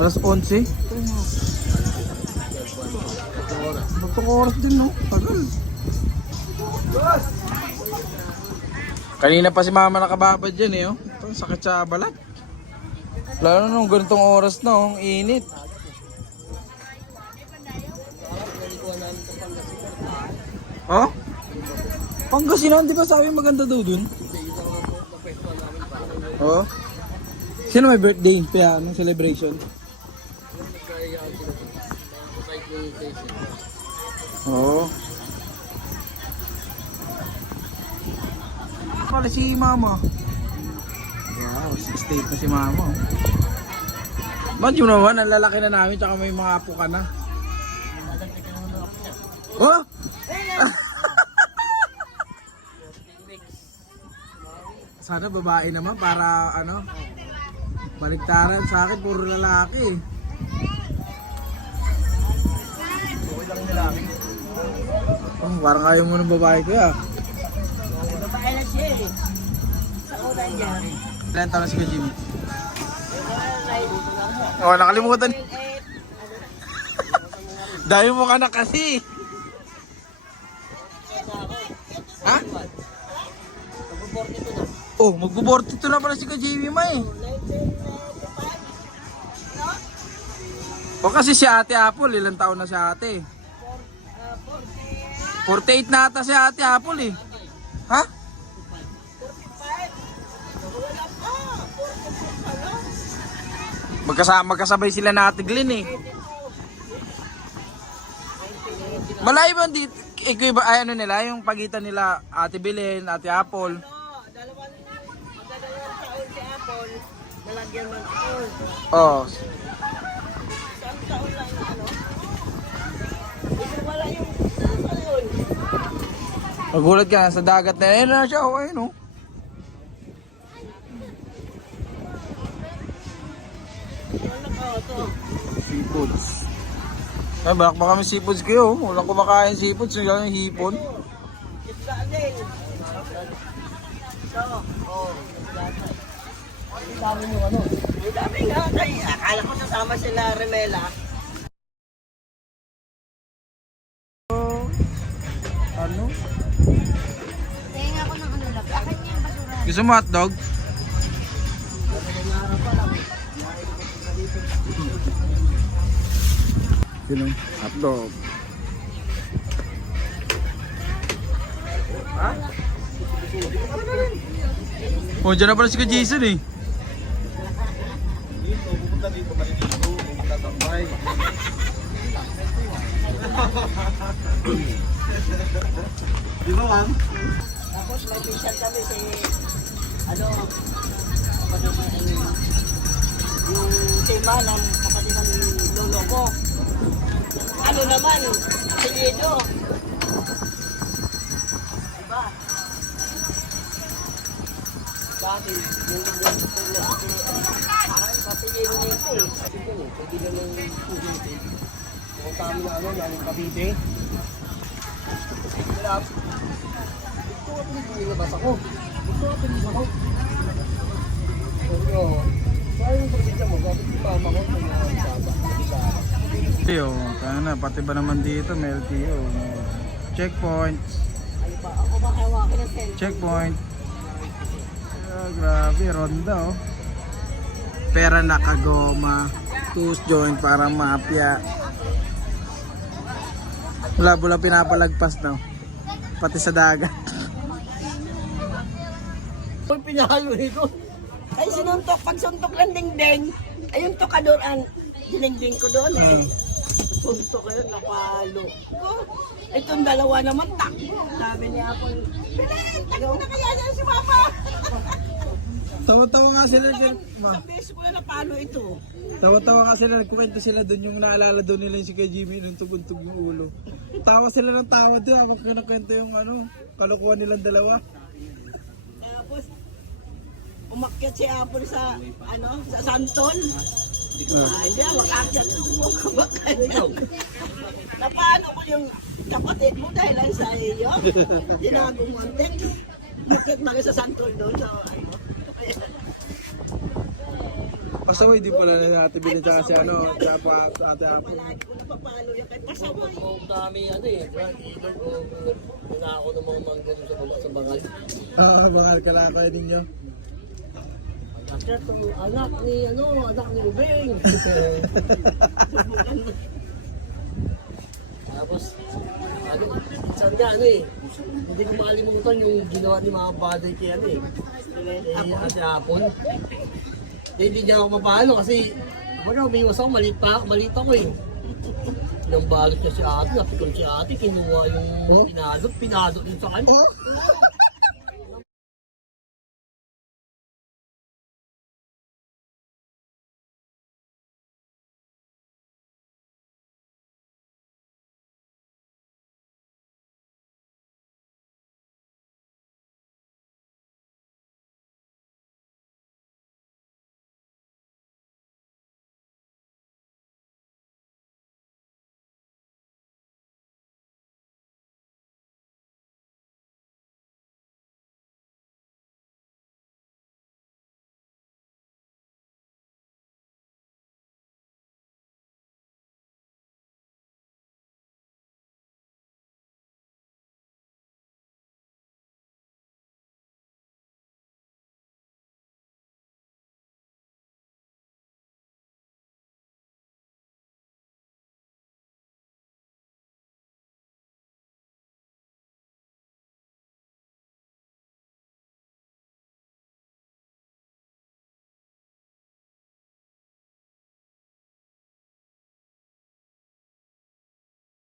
Alas 11? Batok oras din, no? Tagal. Kanina pa si mama nakababad dyan eh, oh. Ito, sakit sa balat. Lalo nung ganitong oras na, oh, init. Oh? Pangasinan, di ba sabi maganda daw dun? Oh? Sino may birthday? Kaya anong celebration? Oo. Pala si mama. Wow, 68 na si mama. Ba't yun naman, ang lalaki na namin tsaka may mga apo ka na. Oh! Sana babae naman para ano, baliktaran sa akin, puro lalaki. Okay lang lalaki. Oh, parang ayaw mo ng babae ko ya. Babae na siya eh. Sa una niya. Ilan taon na si Jimmy? Oh, nakalimutan. Dahil mo ka na kasi. Ha? Oh, magbo-42 na pala si Jimmy May. O kasi si Ate Apple, ilang taon na si Ate? 48 na ata si Ate Apple eh. Ha? Magkasabay sila na Ate Glenn eh. Malayo ba dito? Ay, ano nila, yung pagitan nila Ate Belen, Ate Apple. Dalawang taon si Apple, nalagyan man ako. Oh. Isang taon lang na ano. Wala yung, ano yun? Magulat ka sa dagat na yun na siya, oh, ayun oh. Seafoods. Ay, balak ba kami seafoods kayo? Walang kumakain seafoods, yung hipon. Isla din. Ito, oh. Ang dami nyo ano? Ang dami nga. Kaya akala ko sasama sila Remela. Ano? Tingin ako ng ano lang. Akin yung basura. Gusto mo hotdog? Sino? Hotdog. Ha? Oh, dyan na pala si Jason eh. Dito, pupunta dito, maliligo, pupunta tambay. Di ba, ma'am? Tapos may pinsan kami si, ano, yung si Manang, kapatid ng lolo ko. Ano naman, si Lido. Diba? Dati, yung parang papiliin niya ito eh. Pwede na nung puhutin. Kung kami na ano, namin Cavite. Kaya, gusto ko pinilabas ako. Gusto ko pinilabas ako. Pero, kaya yung pagkita mo, bakit yung mama ko kung baba? Yo, kaya na, pati ba naman dito, may LTO. Checkpoint. Ano ba? Ako ba hawakin ng cellphone? Checkpoint. Ah, grabe, ronda oh. Pera nakagoma. Tooth joint, parang mafia. Wala pinapalagpas no. Pati sa dagat. Pag pinahayo nito, ay sinuntok, pag suntok ng dingding, ayun tokadoran, dinengding ko doon eh. Suntok kayo, napalo. Itong dalawa naman, takbo. Sabi ni Apple, Bilen, takbo na kaya niya si Papa. Tawa-tawa nga sila dyan. Sa beso ko na napalo ito. Tawa-tawa nga sila, nagkukwento sila doon yung naalala doon nila yung si kay Jimmy nung tugod-tug yung ulo. Tawa sila ng tawa doon habang kinukwento yung ano, kalukuhan nilang dalawa. Tapos, umakyat si Apple sa, ano, sa Santol. Hindi, mag-akyat mo kabakay. Napaano ko yung kapatid mo dahil lang sa iyo. Ginagong wantek. Bakit mga sa Santol doon sa ano. Pasaway din pala na natin binita si ano, sa ate Apo. Palagi ko napapalo yan kay pasaway. Ang dami ano eh, ilog o wala ako ng mga mangga doon sa baba sa bangal. Bakal kalakay ninyo. Kasi itong anak ni Ubeng. Tapos, minsan nga hindi ko makalimutan yung ginawa ni mga father kay Ate Apon. Hindi niya ako mapalo kasi umiwas ako, maliit ako eh. Nang balot niya si ate, napikon si ate, kinuha yung pinadot din sa kanya.